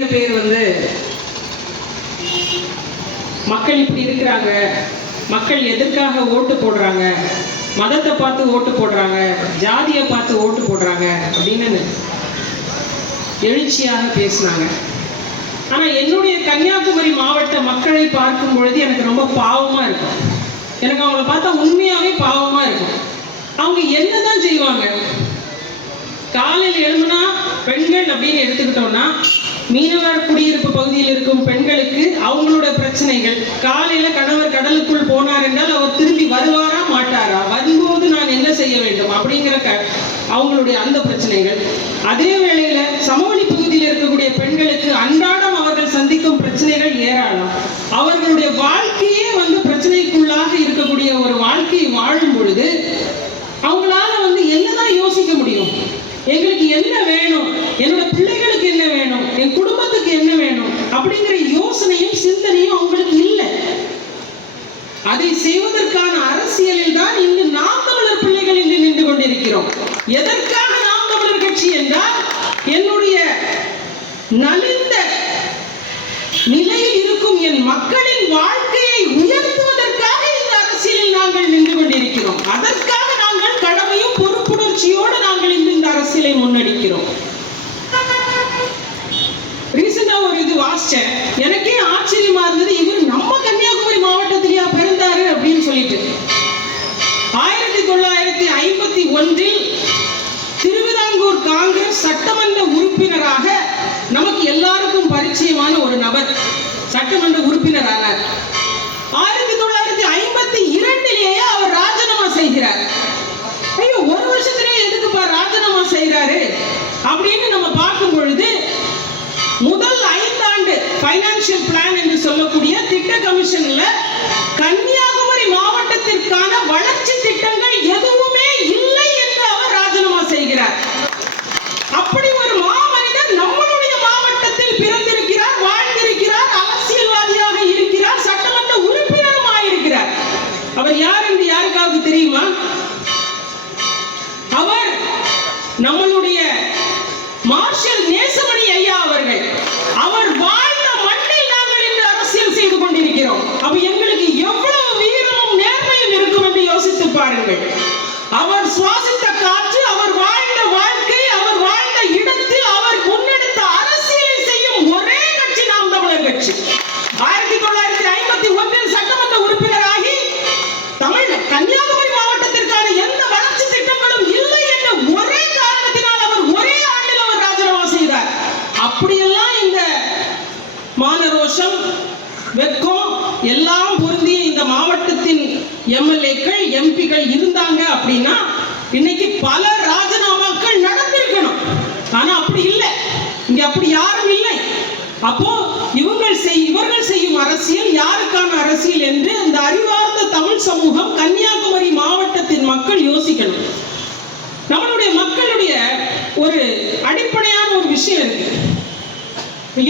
பேர் மக்கள் இப்படி இருக்கிறாங்க, மக்கள் எதற்காக ஓட்டு போடுறாங்க, மதத்தை பார்த்து ஓட்டு போடுறாங்க, ஜாதியை பார்த்து ஓட்டு போடுறாங்க அப்படின்னு எழுச்சியாக பேசினாங்க. ஆனால் என்னுடைய கன்னியாகுமரி மாவட்ட மக்களை பார்க்கும் பொழுது எனக்கு ரொம்ப பாவமாக இருக்கும். எனக்கு அவங்கள பார்த்தா உண்மையாகவே பாவமாக இருக்கும். அவங்க என்னதான் செய்வாங்க? காலையில் எழுதுனா பெண்கள் அப்படின்னு எடுத்துக்கிட்டோம்னா, மீனவர் குடியிருப்பு பகுதியில் இருக்கும் பெண்களுக்கு அவங்களோட பிரச்சனைகள், காலையில கணவர் கடலுக்குள் போனார் என்றால் அவர் திரும்பி வருவாரா மாட்டாரா, வரும்போது நான் என்ன செய்ய வேண்டும் அப்படிங்கிற அவங்களுடைய அந்த பிரச்சனைகள். அதே வேளையில சமவெளி பகுதியில் இருக்கக்கூடிய பெண்களுக்கு அன்றாடம் அவர்கள் சந்திக்கும் பிரச்சனைகள் ஏராளம். அவர்களுடைய வாழ்க்கையே பிரச்சனைக்குள்ளாக இருக்கக்கூடிய ஒரு வாழ்க்கையை வாழும் பொழுது அவங்களால என்னதான் யோசிக்க முடியும்? எங்களுக்கு என்ன வேணும், என்னோட பிள்ளைகளுக்கு என்ன வேணும், என் குடும்பத்துக்கு என்ன வேணும் அப்படிங்கிற யோசனையும் சிந்தனையும் அவங்களுக்கு இல்லை. அதை செய்வதற்கான அரசியலில் தான் இங்கு நாம் தமிழர் பிள்ளைகள் இன்று நின்று கொண்டிருக்கிறோம். எதற்காக நாம் தமிழர் கட்சி என்றால், என்னுடைய நலிந்த நிலையில் இருக்கும் என் மக்களின் வாழ்க்கையை உயர்த்துவதற்காக இந்த அரசியலில் நாங்கள் நின்று கொண்டிருக்கிறோம். அதற்காக நாங்கள் கடமையும் பொறுப்புணர்ச்சியோடு நாங்கள் இந்த அரசியலை முன்னெடுக்கிறோம். ரீசெண்டா ஒரு இது வாசிச்சேன், எனக்கே ஆச்சரியமா இருந்தது. இவர் நம்ம கன்னியாகுமரி மாவட்டத்திலேயா பிறந்தாரு அப்படின்னு சொல்லிட்டு. 1951 திருவிதாங்கூர் காங்கிரஸ் சட்டமன்ற உறுப்பினராக நமக்கு எல்லாருக்கும் பரிச்சயமான ஒரு நபர் சட்டமன்ற உறுப்பினர் ஆனார். 1952 அவர் ராஜினாமா செய்கிறார். ஐயோ, ஒரு வருஷத்திலே எதுக்குப்பா ராஜினாமா செய்யறாரு அப்படின்னு நம்ம பார்க்கும் பொழுது, முதல் 5 ஆண்டு பைனான்சியல் பிளான் என்று சொல்லக்கூடிய திட்ட கமிஷன்ல கன்னியாகுமரி மாவட்டத்திற்கான வளர்ச்சி திட்டங்கள் எதுவுமே இல்லை என்று அவர் ராஜினாமா செய்கிறார். அப்படி ஒரு மாமனிதர் நம்மளுடைய மாவட்டத்தில் பிறந்திருக்கிறார், வாழ்ந்திருக்கிறார், அரசியல்வாதியாக இருக்கிறார், சட்டமன்ற உறுப்பினரும் ஆயிருக்கிறார். அவர் யார் என்று யாருக்காவது தெரியுமா? அவர் நம்மளுடைய மார்ஷல் நேசமணி ஐயா அவர்கள். அவர் வாழ்ந்த மண்ணில் நாங்கள் இன்று அரசியல் செய்து கொண்டிருக்கிறோம். அப்ப எங்களுக்கு எவ்வளவு வீரமும் நேர்மையும் இருக்கும் என்று யோசித்து பாருங்கள். அவர் சுவாசித்த காற்று, அவர் வாழ்ந்த வாழ்க்கை, அவர் வாழ்ந்த இடத்தில் அவர் முன்னெடுத்த அரசியலை செய்யும் ஒரே கட்சி நாம் தமிழர் கட்சி. 1951 சட்டமன்ற உறுப்பினராகி கன்னியாகுமரி மாவட்டத்திற்கான எந்த வளர்ச்சி திட்டங்களும் இல்லை என்ற ஒரே காரணத்தினால் அவர் ஒரே ஆண்டில் அவர் ராஜினாமா செய்தார். அப்படியெல்லாம் இந்த மானரோஷம், வெட்கம் எல்லாம் பொருந்திய இந்த மாவட்டத்தின் எம்எல்ஏக்கள், எம்பிக்கள் இருந்தாங்க அப்படின்னா இன்னைக்கு பல ராஜினாமாக்கள் நடந்திருக்கணும். ஆனா அப்படி இல்லை, இங்க அப்படி யாரும் இல்லை. அப்போ இவர்கள் செய்யும் அரசியல் யாருக்கான அரசியல் என்று இந்த அறிவார்ந்த தமிழ் சமூகம், கன்னியாகுமரி மாவட்டத்தின் மக்கள் யோசிக்கணும். நம்மளுடைய மக்களுடைய ஒரு அடிப்படையான ஒரு விஷயம் இருக்கு.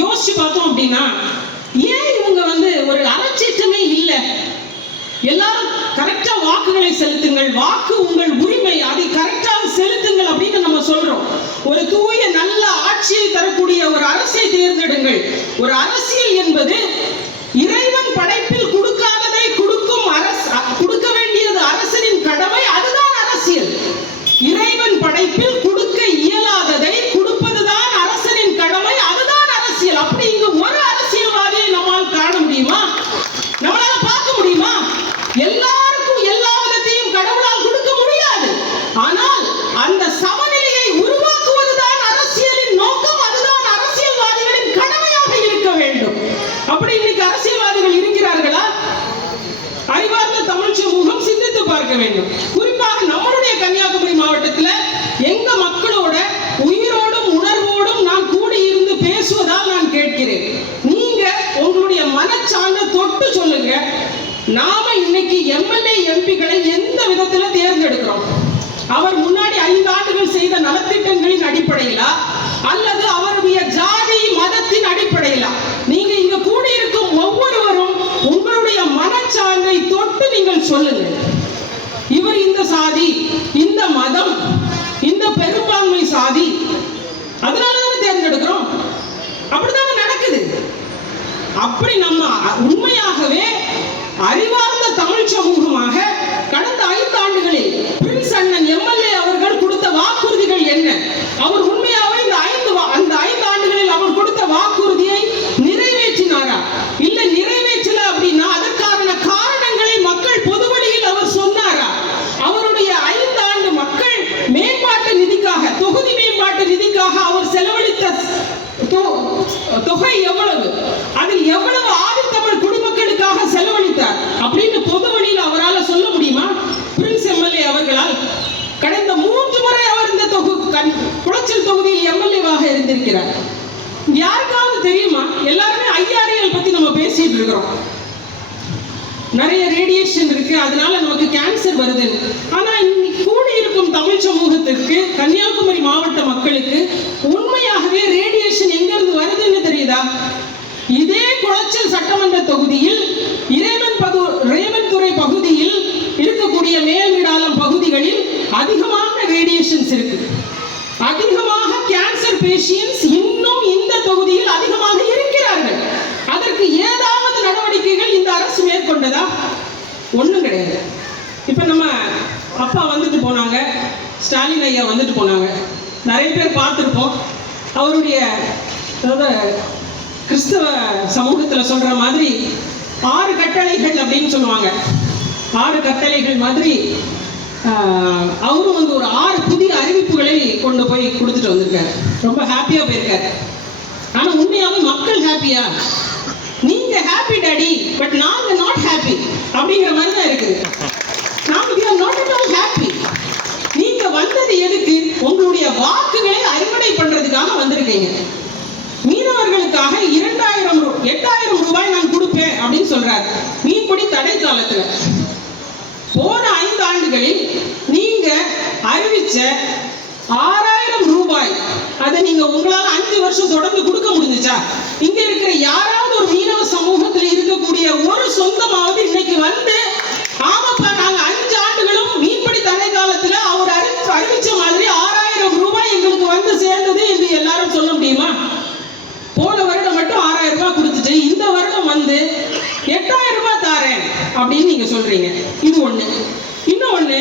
யோசிச்சு பார்த்தோம் அப்படின்னா, ஏன் இவங்க ஒரு அறச்சீற்றமே இல்லை? எல்லாரும் கரெக்டா வாக்குகளை செலுத்துங்கள், வாக்கு உங்கள் உரிமை, அதை கரெக்டாக செலுத்துங்கள் அப்படின்னு நம்ம சொல்றோம். ஒரு தூய நல்ல ஆட்சியை தரக்கூடிய ஒரு அரசை தேர்ந்தெடுங்கள். ஒரு அரசியல் என்பது இறைவன் படைப்பில் கொடுக்காததை கொடுக்கும் அரசு, கொடுக்க வேண்டியது அரசனின் கடமை. அதுதான் அரசியல். இறைவன் படைப்பில் கொடுக்க இயலாததை கொடுப்பதுதான் அரசனின் கடமை. அதுதான் அரசியல். அப்படி இங்கு ஒரு அரசியல்வாதியை நம்மால் காண முடியுமா? நம்மளால பார்க்க முடியுமா? எல்லாருக்கும் எல்லா விதத்தையும் கடவுளால் கொடுக்க முடியாது. ஆனால் அந்த சமநிலையை உருவாக்குவதுதான் அரசியலின் நோக்கம். அதுதான் அரசியல்வாதிகளின் கடமையாக இருக்க வேண்டும். அப்படி இன்னைக்கு அரசியல்வாதிகள் இருக்கிறார்களா? அறிவார்ந்த தமிழ் சமூகம் சிந்தித்து பார்க்க வேண்டும். குறிப்பாக நம்மளுடைய கன்னியாகுமரி மாவட்டத்தில் எங்க மக்களோட உயிரோடும் உணர்வோடும் நான் கூடி இருந்து பேசுவதால் நான் கேட்கிறேன். நீங்க உங்களுடைய மனச்சான்று தொட்டு சொல்லுங்க. நாம இன்னைக்கு எம்எல்ஏ, எம்பிக்களை எந்த விதத்துல தேர்ந்தெடுக்கிறோம்? அவர் முன்னாடி 5 ஆண்டுகள் செய்த நலத்திட்டங்களின் அடிப்படையிலா, அல்லது அவருடைய ஜாதி மதத்தின் அடிப்படையிலா? நீங்க இங்க கூடியிருக்கும் ஒவ்வொருவரும் உங்களுடைய மனச்சான்றை தொட்டு நீங்கள் சொல்லுங்க. இவர் இந்த சாதி, இந்த மதம், இந்த பெரும்பான்மை சாதி, அதனாலதான் தேர்ந்தெடுக்கிறோம். அப்படித்தானே அப்படி நம்ம உண்மையாகவே அறிவார்ந்த தமிழ் சமூகமாக கடந்த 5 ஆண்டுகளில் பிரின்ஸ் அண்ணன் எம்எல்ஏ அவர்கள் கொடுத்த வாக்குறுதிகள் என்ன? அவர் உண்மையாகவே அந்த 5 ஆண்டுகளில் அவர் கொடுத்த வாக்குறுதியை நிறைவேற்றினாரா? இல்ல நிறைவேற்றல அப்படின்னா அதற்கான காரணங்களை மக்கள் பொது வழியில் அவர் சொன்னாரா? அவருடைய 5 ஆண்டு மக்கள் மேம்பாட்டு நிதிக்காக, தொகுதி மேம்பாட்டு நிதிக்காக அவர் செலவழித்த தொகை எவ்வளவு, அதில் எவ்வளவு ஆதித்தமிழ் குடிமக்களுக்காக செலவழித்தார் அப்படின்னு பொது வழியில் அவரால் சொல்ல முடியுமா? பிரின்ஸ் எம்எல்ஏ அவர்களால் கடந்த 3 முறை அவர் இந்த குளச்சல் தொகுதியில் எம்எல்ஏவாக இருந்திருக்கிறார். யாருக்காவது தெரியுமா? எல்லாருமே ஐஆர்ஏஎல் பத்தி நம்ம பேசிட்டு இருக்கிறோம். நிறைய ரேடியேஷன் இருக்கு, அதனால நமக்கு கேன்சர் வருது. ஆனா இன்னைக்கு கூடி இருக்கும் தமிழ் சமூகத்திற்கு, கன்னியாகுமரி மாவட்ட மக்களுக்கு உண்மையாகவே ரேடியேஷன் எங்க இருந்து வருதுன்னு தெரியுதா? இதே குளச்சல் சட்டமன்ற தொகுதியில் ரேவன்துறை பகுதியில் இருக்கக்கூடிய மேல்மிடாலம் பகுதிகளில் அதிகமான ரேடியேஷன்ஸ் இருக்கு. அதிகமாக கேன்சர் பேஷியன்ட்ஸ் இன்னும் இந்த தொகுதியில் அதிகமாக இருக்கிறார்கள். அதற்கு ஏதாவது நடவடிக்கைகள் இந்த அரசு மேற்கொண்டதா? ஒண்ணும் கிடையாது. இப்ப நம்ம அப்பா வந்துட்டு போனாங்க, ஸ்டாலின் ஐயா வந்துட்டு போனாங்க. நிறைய பேர் பார்த்துருப்போம். அவருடைய கிறிஸ்தவ சமூகத்தில் சொல்ற மாதிரி 6 கட்டளைகள் அப்படின்னு சொல்லுவாங்க. 6 கட்டளைகள் மாதிரி அவரும் ஒரு 6 புதிய அறிவிப்புகளை கொண்டு போய் கொடுத்துட்டு வந்திருக்காரு. ரொம்ப ஹாப்பியா போயிருக்காரு. ஆனா உண்மையாவே மக்கள் ஹாப்பியா? நீங்க ஹாப்பி டாடி, பட் நாங்க நாட் ஹாப்பி அப்படிங்கிற மாதிரி தான் இருக்குது. நாங்க we are not at all happy. நீங்க வந்தது எதுக்கு? உங்களுடைய வாக்குகளை அறுவடை பண்றதுக்காக வந்திருக்கீங்க. மீனவர்களுக்காக 8,000 ரூபாய் நான் கொடுப்பேன் அப்படின்னு சொல்றாரு மீன்பிடி தடை காலத்துல. போன 5 ஆண்டுகளில் நீங்க அறிவிச்ச 6,000 ரூபாய் அதை நீங்க உங்களால 5 வருஷம் தொடர்ந்து கொடுக்க முடிஞ்சுச்சா? இங்க இருக்கிற யாராவது ஒரு மீனவ சமூகத்தில் இருக்கக்கூடிய ஒரு சொந்தமாவது இன்னைக்கு வந்து ஆமாப்பா நாங்க 5 ஆண்டுகளும் மீன்பிடி தடை காலத்துல அவர் அறிவிச்ச மாதிரி 6,000 ரூபாய் எங்களுக்கு வந்து சேர்ந்தது என்று எல்லாரும் சொல்ல முடியுமா? போன வருடம் மட்டும் 6,000 ரூபாய் கொடுத்துட்டு இந்த வருடம் வந்து 8,000 ரூபாய் தாரேன் அப்படின்னு நீங்க சொல்றீங்க. இது ஒண்ணு. இன்னொன்னு,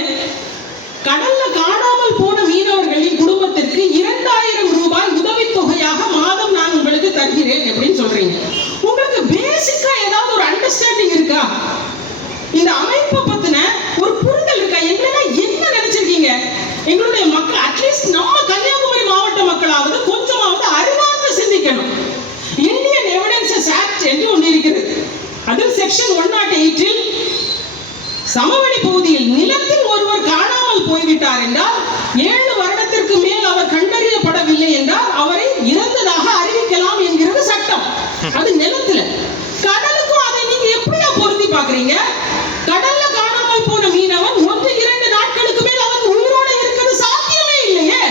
கடல்ல காணாமல் போன மீனவர்களின் குடும்பத்திற்கு 2,000 ரூபாய் உதவித்தொகையாக மாதம் நான் உங்களுக்கு தருகிறேன் அப்படின்னு சொல்றீங்க. உங்களுக்கு பேசிக்கா ஏதாவது ஒரு அண்டர்ஸ்டாண்டிங் இருக்கா? இந்த அமைப்பை பத்தின ஒரு புரிதல் இருக்கா? எங்களெல்லாம் என்ன நினைச்சிருக்கீங்க? எங்களுடைய மக்கள், அட்லீஸ்ட் நம்ம கன்னியாகுமரி மாவட்ட மக்களாவது கொஞ்சமாவது அறிவார்ந்து சிந்திக்கணும். இந்தியன் எவிடன்சஸ் ஆக்ட் என்று ஒன்று இருக்கிறது. அதில் செக்ஷன் 108 சமவெளி பகுதியில் நிலத்தில் ஒருவர் காணாமல் போய்விட்டார் என்றால் 7 வருடத்திற்கு மேல் அவர் கண்டறியப்படவில்லை என்றால் அவரை இறந்ததாக அறிவிக்கலாம் என்கிறது சட்டம். அது நிலத்துல. கடலுக்கும் அதை நீங்க எப்படியா பொருத்தி பாக்குறீங்க? கடல்ல காணாமல் போன மீனவன் 1-2 நாட்களுக்கு மேல் அவன் உயிரோட இருக்கிறது சாத்தியமே இல்லையே.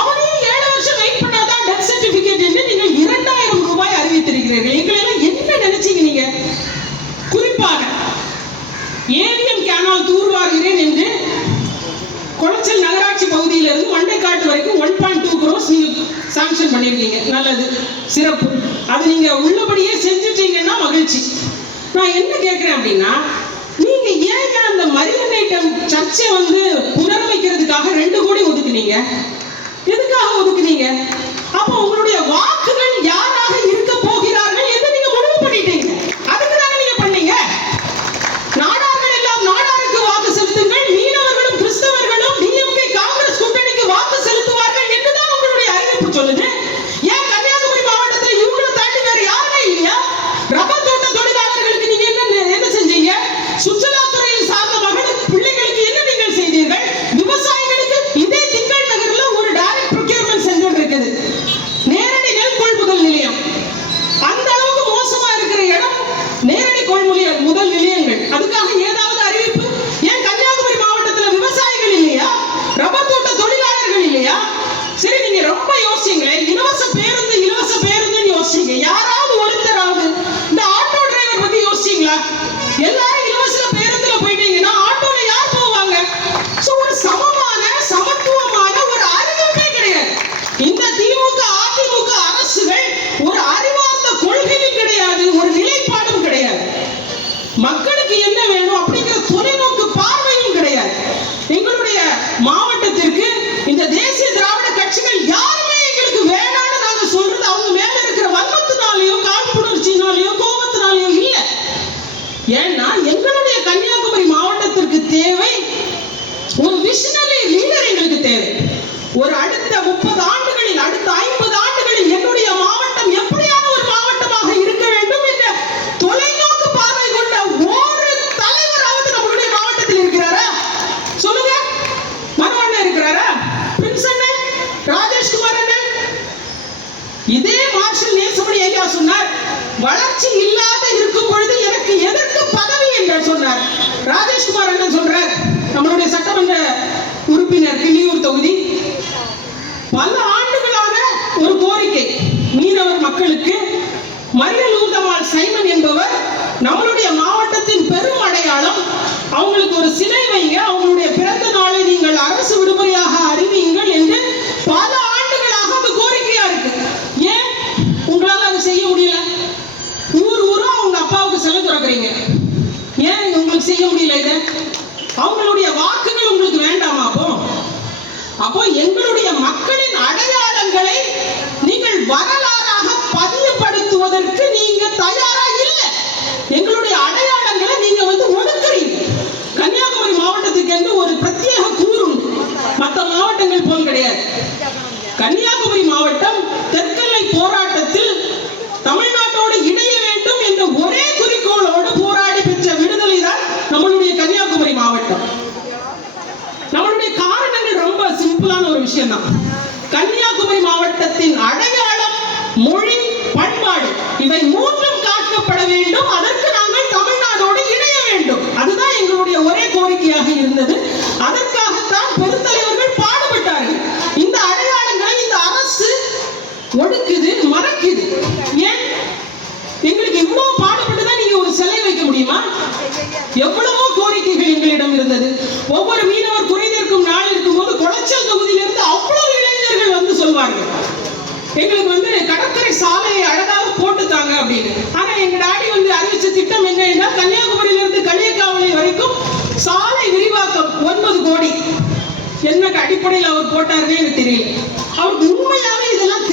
அவனையும் 7 வருஷம் வெயிட் பண்ணாதான் டெத் சர்டிபிகேட் என்று நீங்கள் 2,000 ரூபாய் அறிவித்திருக்கிறீர்கள். எங்களெல்லாம் என்ன நினைச்சீங்க நீங்க? குறிப்பாக ஏவிஎம் கேனால் தூர்வாருகிறேன் என்று குளச்சல் நகராட்சி பகுதியிலிருந்து மண்டைக்காட்டு வரைக்கும் 1.2 crores நீங்க சாங்ஷன் பண்ணிருக்கீங்க. நல்லது, சிறப்பு. அது நீங்க உள்ளபடியே செஞ்சுட்டீங்கன்னா மகிழ்ச்சி. நான் என்ன கேட்கிறேன் அப்படின்னா, நீங்க ஏன் அந்த மரியநேட்டம் சர்ச்சை புனரமைக்கிறதுக்காக 2 கோடி ஒதுக்குனீங்க? எதுக்காக ஒதுக்குனீங்க? அப்போ உங்களுடைய வாக்குகள் யாராக இருக்க போகிறார்கள் என்று நீங்க முடிவு பண்ணிட்டீங்க. அதுக்கு தானே நீங்க பண்ணீங்க. நாடார்கள் எல்லாம் நாடாருக்கு வாக்கு செலுத்துங்கள், மீனவர்களும் கிறிஸ்தவர்களும் டிஎம்கே காங்கிரஸ் கூட்டணிக்கு வாக்கு செலுத்துவார்கள் என்றுதான் உங்களுடைய அறிவிப்பு சொல்லுது. ஏன் கன்னியாகுமரி மாவட்டத்தில் இவங்களை தாண்டி வேற யாருமே இல்லையா? ரப்பர் தோட்ட தொழிலாளர்களுக்கு நீங்க என்ன செஞ்சீங்க? சுற்றுலாத்துறையில் சார்ந்த பிள்ளைகளுக்கு என்ன நீங்கள் செய்தீர்கள்? விவசாயிகளுக்கு இதே திங்கள் நகர்ல ஒரு டைரக்ட் ப்ரொக்யூர்மென்ட் சென்டர் இருக்குது, நேரடி நெல் கொள்முதல் நிலையம். வளர்ச்சி இல்லாத இருக்கும் பொழுது எனக்கு எதற்கு பதவி என்று சொன்னார். ராஜேஷ்குமார் என்ன சொல்றார், நம்மளுடைய சட்டமன்ற உறுப்பினர் கிள்ளியூர் தொகுதி, பல ஆண்டுகளான ஒரு கோரிக்கை மீனவர் மக்களுக்கு. மரியலூர்தமாள் சைமன் என்பவர் நம்மளுடைய மாவட்டத்தின் பெரும் அடையாளம். அவங்களுக்கு ஒரு சிலை வைங்க, அவங்களுடைய பிறந்த நாளை நீங்கள் அரசு விடுமுறையாக அறிவியுங்கள் என்று பல ஆண்டுகளாக அந்த கோரிக்கையா இருக்கு. ஏன் உங்களால அதை செய்ய முடியல? ஊரும் அவங்க அப்பாவுக்கு சிலை திறக்கிறீங்க, ஏன் உங்களுக்கு செய்ய முடியல? இதை அவங்களுடைய வாக்குகள் உங்களுக்கு வேண்டாமா? அப்போ எங்களுடைய மக்களின் அடையாளங்களை நீங்கள் வரலாறாக பதிவுபடுத்துவதற்கு நீங்க தயாரா இல்லை. எங்களுடைய அடையாளங்களை நீங்க ஒடுக்குறீங்க. கன்னியாகுமரி மாவட்டத்துக்கு என்று ஒரு பிரத்யேக கூறு உண்டு, மற்ற மாவட்டங்கள் போல் கிடையாது. கன்னியாகுமரி மாவட்டம் தெற்கெல்லை போராட்டத்தில் தமிழ்நாட்டோடு இணைய வேண்டும் என்ற ஒரே குறிக்கோளோடு போராடி பெற்ற விடுதலை தான் நம்மளுடைய கன்னியாகுமரி மாவட்டம். நம்மளுடைய காரணங்கள் ரொம்ப சிம்பிளான ஒரு விஷயம் தான். கன்னியாகுமரி மாவட்டத்தின் அடையாளம், மொழி, பண்பாடு இவை மூன்றும் காக்கப்பட வேண்டும். அதற்கு நாங்கள் தமிழ்நாடோடு இணைய வேண்டும். அதுதான் எங்களுடைய ஒரே கோரிக்கையாக இருந்தது. அதற்காகத்தான் பெருந்தலைவர்கள் பாடுபட்டார்கள். இந்த அடையாளங்களை இந்த அரசு ஒடுக்குது, மறைக்குது. ஏன் எங்களுக்கு இவ்வளவு பாடுபட்டுதான் நீங்க ஒரு சிலை வைக்க முடியுமா? எவ்வளவோ கோரிக்கைகள் எங்களிடம் இருந்தது. ஒவ்வொரு மீனவர் குறைதீர்க்கும் நாள் இருக்கும்போது குளச்சல் தொகுதியிலிருந்து அவ்வளவு இளைஞர்கள் சொல்வார்கள், எங்களுக்கு கடற்கரை சாலையை அழகாக போட்டுத்தாங்க அப்படின்னு. ஆனா எங்க டாடி அறிவிச்ச திட்டம் என்ன, கன்னியாகுமரியிலிருந்து களியக்காவலை வரைக்கும் சாலை விரிவாக்கம் 9 கோடி. என்ன அடிப்படையில் அவர் போட்டாருன்னு எனக்கு தெரியல. அவருக்கு உண்மையாவே இதெல்லாம்